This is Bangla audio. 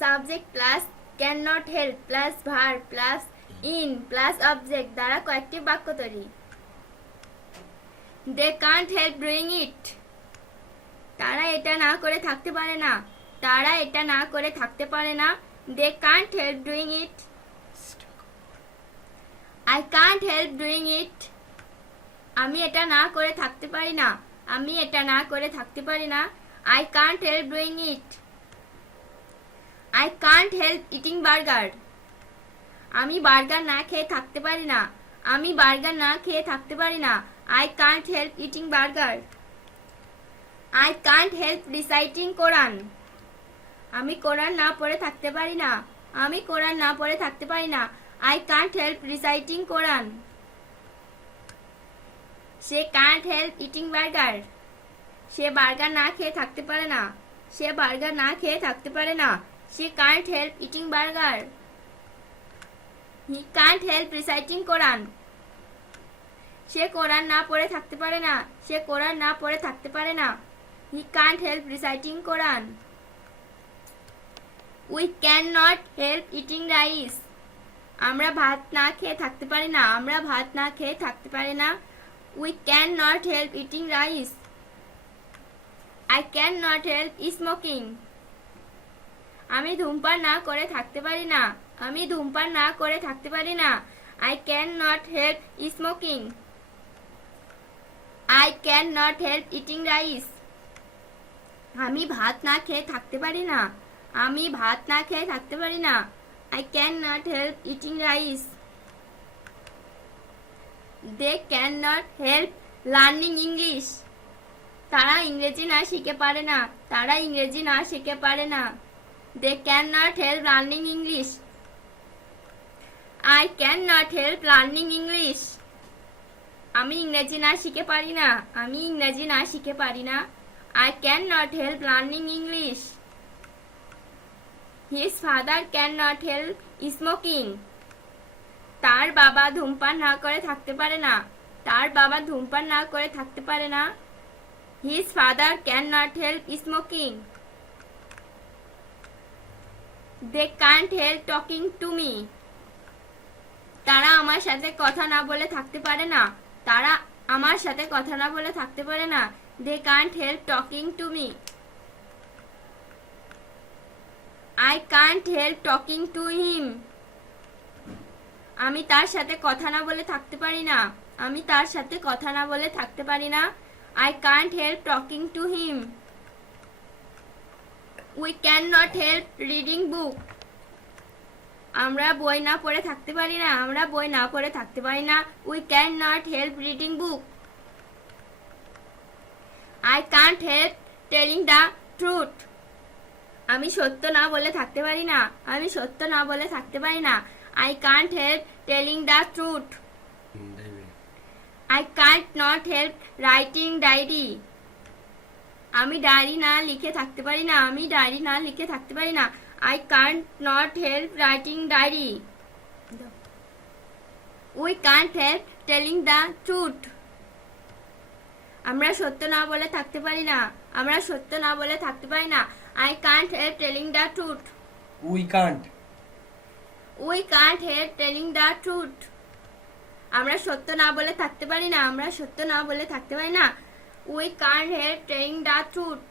Subject plus can not help plus verb plus in plus object দ্বারা কয়েকটি বাক্য তৈরি। They can't help doing it, তারা এটা না করে থাকতে পারে না, তারা এটা না করে থাকতে পারে না। দে can't help doing it. I can't help doing ইট, আমি এটা না করে থাকতে পারি না, আমি এটা না করে থাকতে পারি না। I can't help doing it. I can't help eating burger, আমি বার্গার না খেয়ে থাকতে পারি না, আমি বার্গার না খেয়ে থাকতে পারি না। I can't help eating burger. I can't help reciting কোরআন, আমি কোরআন না পড়ে থাকতে পারি না, আমি কোরআন না পড়ে থাকতে পারি না। I can't help reciting Quran. Say can't help eating burger, say burger না খেয়ে থাকতে পারে না, সে বার্গার না খেয়ে থাকতে পারে না। সে can't help eating burger. He can't help reciting Quran, সে কোরআন না পড়ে থাকতে পারে না, সে কোরআন না পড়ে থাকতে পারে না। হি can't help reciting Quran. We can not help eating rice, আমরা ভাত না খেয়ে থাকতে পারি না, আমরা ভাত না খেয়ে থাকতে পারি না। We can not help eating rice. I can not help smoking, আমি ধূমপান না করে থাকতে পারি না, আমি ধূমপান না করে থাকতে পারি না। I can not help smoking. I can not help eating rice, আমি ভাত না খেয়ে থাকতে পারি না, আমি ভাত না খেয়ে থাকতে পারি না। I can not help eating rice. They can not help learning English, তারা ইংরেজি না শিখে পারে না, তারা ইংরেজি না শিখে পারে না। They can not help learning English. I can not help learning English, আমি ইংরেজি না শিখে পারি না, আমি ইংরেজি না শিখে পারি না। I can not help learning English. His father can not help smoking, তার বাবা ধূমপান না করে থাকতে পারে না, তার বাবা ধূমপান না করে থাকতে পারে না। His father can not help smoking. They can't help talking to me, তারা আমার সাথে কথা না বলে থাকতে পারে না, তারা আমার সাথে কথা না বলে থাকতে পারে না। দে can't help talking to me. I can't help talking to him, আমি তার সাথে কথা না বলে থাকতে পারি না, আমি তার সাথে কথা না বলে থাকতে পারি না। I can't help talking to him. We can not help reading book, আমরা বই না পড়ে থাকতে পারি না, আমরা বই না পড়ে থাকতে পারি না। We can not help reading book. I can't help telling the truth, আমি সত্য না বলে থাকতে পারি না, আমি সত্য না বলে থাকতে পারি না। I can't help telling the truth. I can't not help writing diary, আমি ডায়েরি না লিখে থাকতে পারি না, আমি ডায়েরি না লিখে থাকতে পারি না। I can't not help writing diary. We can't help telling the truth. আমরা সত্য না বলে থাকতে পারি না, আমরা সত্য না বলে থাকতে পারি না। I can't help telling the truth. We can't. We can't help telling the truth. আমরা সত্য না বলে থাকতে পারি না, আমরা সত্য না বলে থাকতে পারি না। We can't help telling the truth.